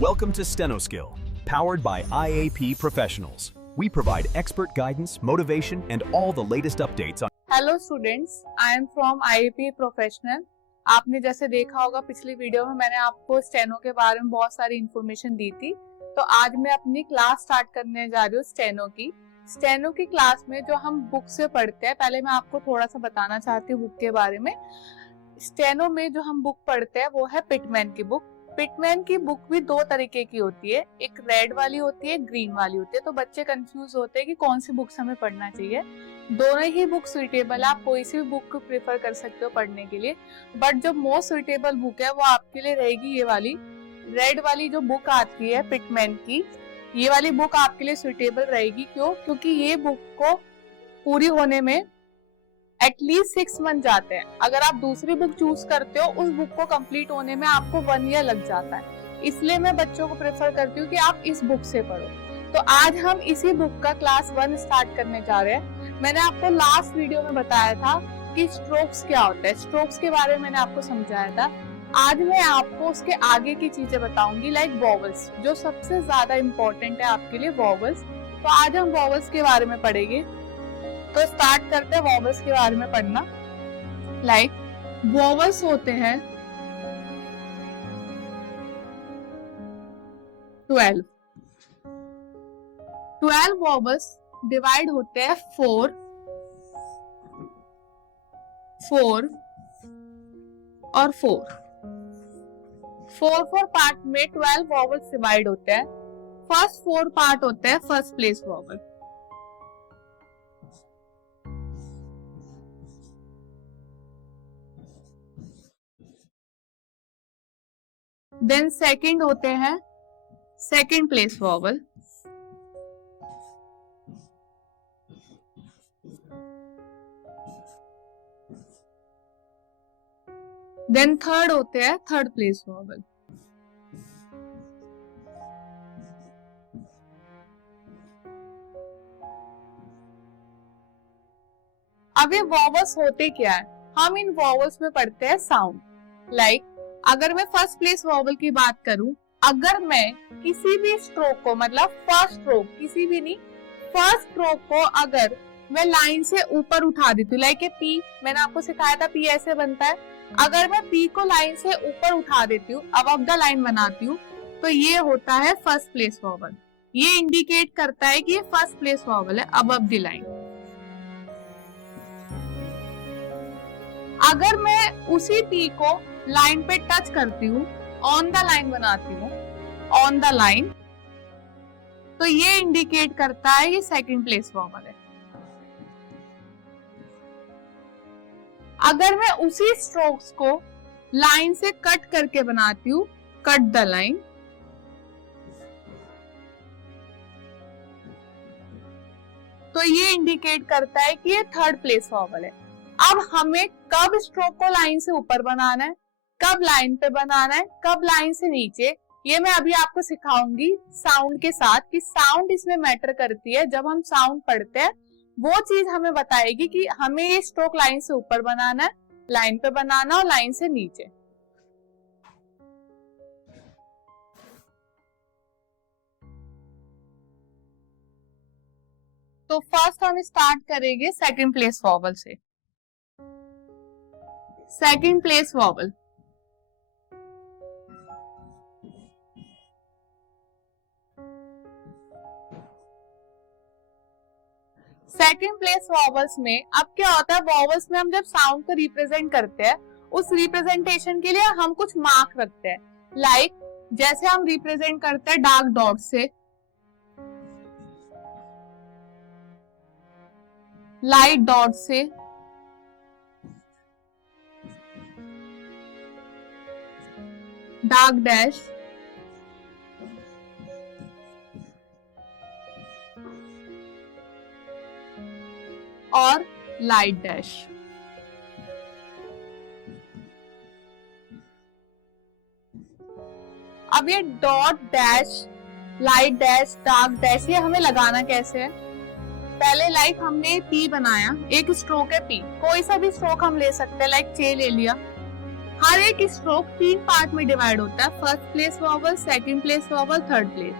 Welcome to StenoSkill, powered by IAP Professionals. We provide expert guidance, motivation, and all the latest updates on. Hello students, I am from IAP professional. आपने जैसे देखा होगा पिछली video में मैंने आपको steno के बारे में बहुत सारी इन्फॉर्मेशन दी थी। तो आज मैं अपनी क्लास स्टार्ट करने जा रही हूँ स्टेनो की क्लास में जो हम बुक से पढ़ते हैं। पहले मैं आपको थोड़ा सा बताना चाहती हूँ बुक के बारे में। स्टेनो में जो हम बुक पढ़ते हैं वो है पिटमैन की बुक। पिटमैन की बुक भी दो तरीके की होती है, एक रेड वाली होती है, ग्रीन वाली होती है। तो बच्चे कंफ्यूज होते हैं कि कौन सी बुक्स हमें पढ़ना चाहिए। दोनों ही बुक सुइटेबल है, आप कोई सी भी बुक को प्रेफर कर सकते हो पढ़ने के लिए। बट जो मोस्ट सुइटेबल बुक है वो आपके लिए रहेगी ये वाली रेड वाली जो बुक आती है पिटमैन की। ये वाली बुक आपके लिए सुइटेबल रहेगी। क्यों? क्योंकि ये बुक को पूरी होने में एटलीस्ट 6 मंथ जाते हैं। अगर आप दूसरी बुक चूज करते हो उस बुक को कंप्लीट होने में आपको 1 ईयर लग जाता है। इसलिए मैं बच्चों को प्रेफर करती हूँ कि आप इस बुक से पढ़ो। तो आज हम इसी बुक का क्लास 1 स्टार्ट करने जा रहे हैं। मैंने आपको लास्ट वीडियो में बताया था कि स्ट्रोक्स क्या होता है, स्ट्रोक्स के बारे में मैंने आपको समझाया था। आज मैं आपको उसके आगे की चीजें बताऊंगी, लाइक वॉवल्स, जो सबसे ज्यादा इम्पोर्टेंट है आपके लिए वॉवल्स। तो आज हम वॉवल्स के बारे में पढ़ेंगे। तो स्टार्ट करते हैं वॉवल्स के बारे में पढ़ना। लाइक वॉवल्स होते हैं 12 वॉवल्स डिवाइड होते हैं 4 और 4 पार्ट में 12 वॉवल्स डिवाइड होते हैं। फर्स्ट 4 पार्ट होते हैं first place vowel, then second होते हैं second place vowel, then third होते हैं थर्ड प्लेस वॉवल। अब ये वॉवल्स होते क्या है? हम इन वॉवल्स में पढ़ते हैं साउंड। लाइक अगर मैं फर्स्ट प्लेस वॉवल की बात करूं, अगर मैं किसी भी स्ट्रोक को, मतलब फर्स्ट स्ट्रोक, किसी भी नहीं, फर्स्ट स्ट्रोक को अगर मैं लाइन से ऊपर उठा देती हूँ, लाइक पी, मैंने आपको सिखाया था पी ऐसे बनता है। अगर मैं पी को लाइन से ऊपर उठा देती हूँ, अबव द लाइन बनाती हूँ, तो ये होता है फर्स्ट प्लेस वॉवल। ये इंडिकेट करता है कि ये फर्स्ट प्लेस वॉवल है, अबव द लाइन। अगर मैं उसी पी को लाइन पे टच करती हूँ, ऑन द लाइन बनाती हूँ, ऑन द लाइन, तो ये इंडिकेट करता है ये सेकंड प्लेस वॉवल है। अगर मैं उसी स्ट्रोक्स को लाइन से कट करके बनाती हूँ, कट द लाइन, तो ये इंडिकेट करता है कि ये थर्ड प्लेस वॉवल है। अब हमें कब स्ट्रोक को लाइन से ऊपर बनाना है, कब लाइन पे बनाना है, कब लाइन से नीचे, ये मैं अभी आपको सिखाऊंगी साउंड के साथ, कि साउंड इसमें मैटर करती है। जब हम साउंड पढ़ते हैं वो चीज हमें बताएगी कि हमें ये स्ट्रोक लाइन से ऊपर बनाना है, लाइन पे बनाना और लाइन से नीचे। तो फर्स्ट हम स्टार्ट करेंगे सेकंड प्लेस वॉवल से। Second place vowel, second place vowels में अब क्या होता है, वॉवल्स में हम जब साउंड को रिप्रेजेंट करते हैं, उस रिप्रेजेंटेशन के लिए हम कुछ मार्क रखते हैं। लाइक जैसे हम रिप्रेजेंट करते हैं डार्क डॉट से, लाइट डॉट से, डार्क डैश, और लाइट डैश। अब ये dot dash, light dash, dark dash, ये हमें लगाना कैसे है? पहले लाइक हमने पी बनाया, एक स्ट्रोक है पी, कोई सा भी स्ट्रोक हम ले सकते हैं, लाइक चे ले लिया। हर एक स्ट्रोक 3 पार्ट में डिवाइड होता है, first place vowel, second place vowel, third place.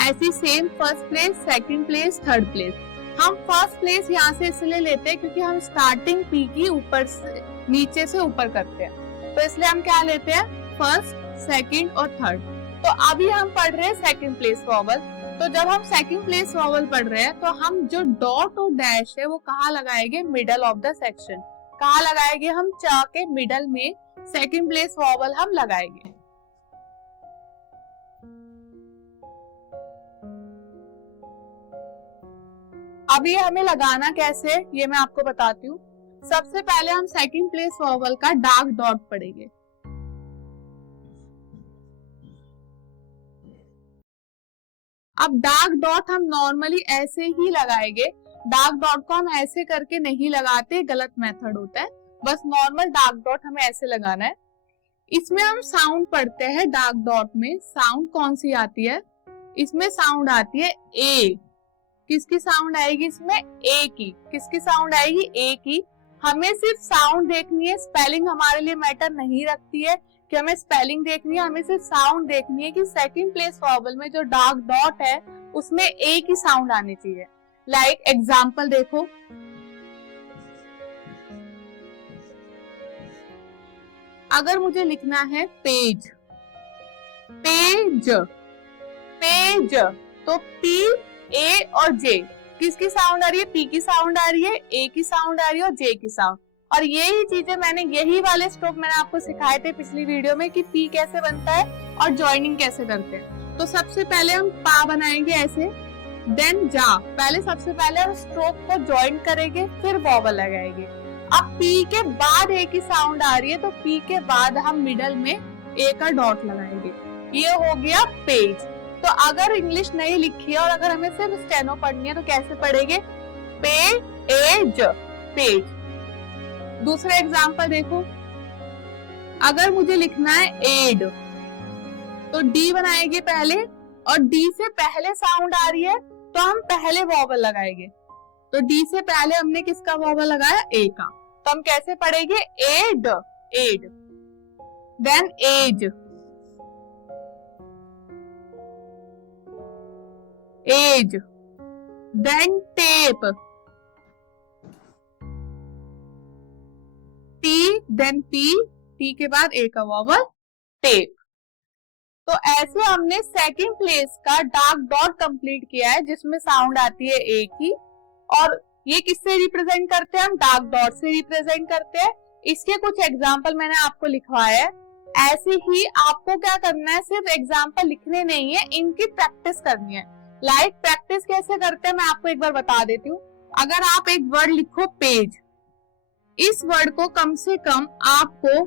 ऐसी same first place, second place, third place. हम फर्स्ट प्लेस यहाँ से इसलिए लेते हैं क्योंकि हम स्टार्टिंग पी की ऊपर से नीचे से ऊपर करते हैं, तो इसलिए हम क्या लेते हैं, फर्स्ट, सेकंड और थर्ड। तो अभी हम पढ़ रहे हैं सेकंड प्लेस वॉवल। तो जब हम सेकंड प्लेस वॉवल पढ़ रहे हैं तो हम जो डॉट और डैश है वो कहाँ लगाएंगे, मिडल ऑफ द सेक्शन। कहाँ लगाएंगे, हम चा के मिडल में सेकंड प्लेस वॉवल हम लगाएंगे। अभी हमें लगाना कैसे, ये मैं आपको बताती हूँ। सबसे पहले हम सेकंड प्लेस वॉवल का डार्क डॉट पढ़ेंगे। अब डार्क डॉट हम नॉर्मली ऐसे ही लगाएंगे। डार्क डॉट को हम ऐसे करके नहीं लगाते, गलत मेथड होता है। बस नॉर्मल डार्क डॉट हमें ऐसे लगाना है। इसमें हम साउंड पढ़ते हैं। डार्क डॉट में साउंड कौन सी आती है, इसमें साउंड आती है ए। किसकी साउंड आएगी इसमें, ए की। किसकी साउंड आएगी, ए की। हमें सिर्फ साउंड देखनी है, स्पेलिंग हमारे लिए मैटर नहीं रखती है कि हमें स्पेलिंग देखनी है, हमें सिर्फ साउंड देखनी है कि सेकंड प्लेस वॉवल में जो डार्क डॉट है उसमें ए की साउंड आनी चाहिए। लाइक एग्जांपल देखो, अगर मुझे लिखना है पेज, पेज, पेज, तो पी, ए और जे, किसकी साउंड आ रही है, पी की साउंड आ रही है, ए की साउंड आ रही है और जे की साउंड। और यही चीजें यही वाले स्ट्रोक मैंने आपको सिखाए थे पिछली वीडियो में कि पी कैसे बनता है और जॉइनिंग कैसे करते हैं। तो सबसे पहले हम पा बनाएंगे ऐसे, देन जा। पहले सबसे पहले हम स्ट्रोक को ज्वाइन करेंगे, फिर वॉवल लगाएंगे। अब पी के बाद ए की साउंड आ रही है तो पी के बाद हम मिडल में ए का डॉट लगाएंगे। ये हो गया पेज। तो अगर इंग्लिश नहीं लिखी है और अगर हमें सिर्फ स्टेनो पढ़नी है तो कैसे पढ़ेंगे, पेज, पेज। दूसरा एग्जांपल देखो, अगर मुझे लिखना है एड, तो डी बनाएंगे पहले, और डी से पहले साउंड आ रही है तो हम पहले वॉवल लगाएंगे। तो डी से पहले हमने किसका वॉवल लगाया, ए का। तो हम कैसे पढ़ेंगे, एड, एड, देन एज, एज, then tape, T, then P, T के बाद ए का वॉवल, टेप। तो ऐसे हमने सेकंड प्लेस का डार्क डॉट कंप्लीट किया है जिसमें साउंड आती है ए की। और ये किससे रिप्रेजेंट करते हैं, हम डार्क डॉट से रिप्रेजेंट करते हैं। इसके कुछ एग्जांपल मैंने आपको लिखवाया है। ऐसे ही आपको क्या करना है, सिर्फ एग्जांपल लिखने नहीं है, इनकी प्रैक्टिस करनी है। लाइक प्रैक्टिस कैसे करते हैं मैं आपको एक बार बता देती हूँ। अगर आप एक वर्ड लिखो पेज, इस वर्ड को कम से कम आपको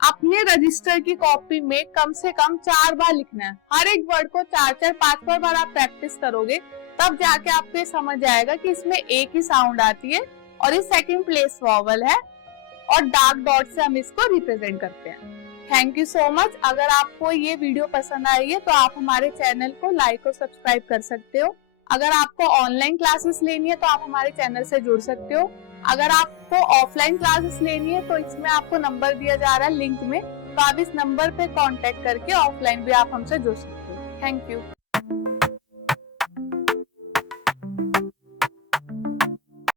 अपने रजिस्टर की कॉपी में कम से कम 4 बार लिखना है। हर एक वर्ड को 4-4, 5 बार आप प्रैक्टिस करोगे तब जाके आपको ये समझ आएगा कि इसमें ए की साउंड आती है और ये सेकंड प्लेस वॉवल है और डार्क डॉट से हम इसको रिप्रेजेंट करते हैं। Thank you so much. अगर आपको ये वीडियो पसंद आई है तो आप हमारे चैनल को लाइक और सब्सक्राइब कर सकते हो। अगर आपको ऑनलाइन क्लासेस लेनी है तो आप हमारे चैनल से जुड़ सकते हो। अगर आपको ऑफलाइन क्लासेस लेनी है तो इसमें आपको नंबर दिया जा रहा है लिंक में, तो आप इस नंबर पे कांटेक्ट करके ऑफलाइन भी आप हमसे जुड़ सकते हो। Thank you.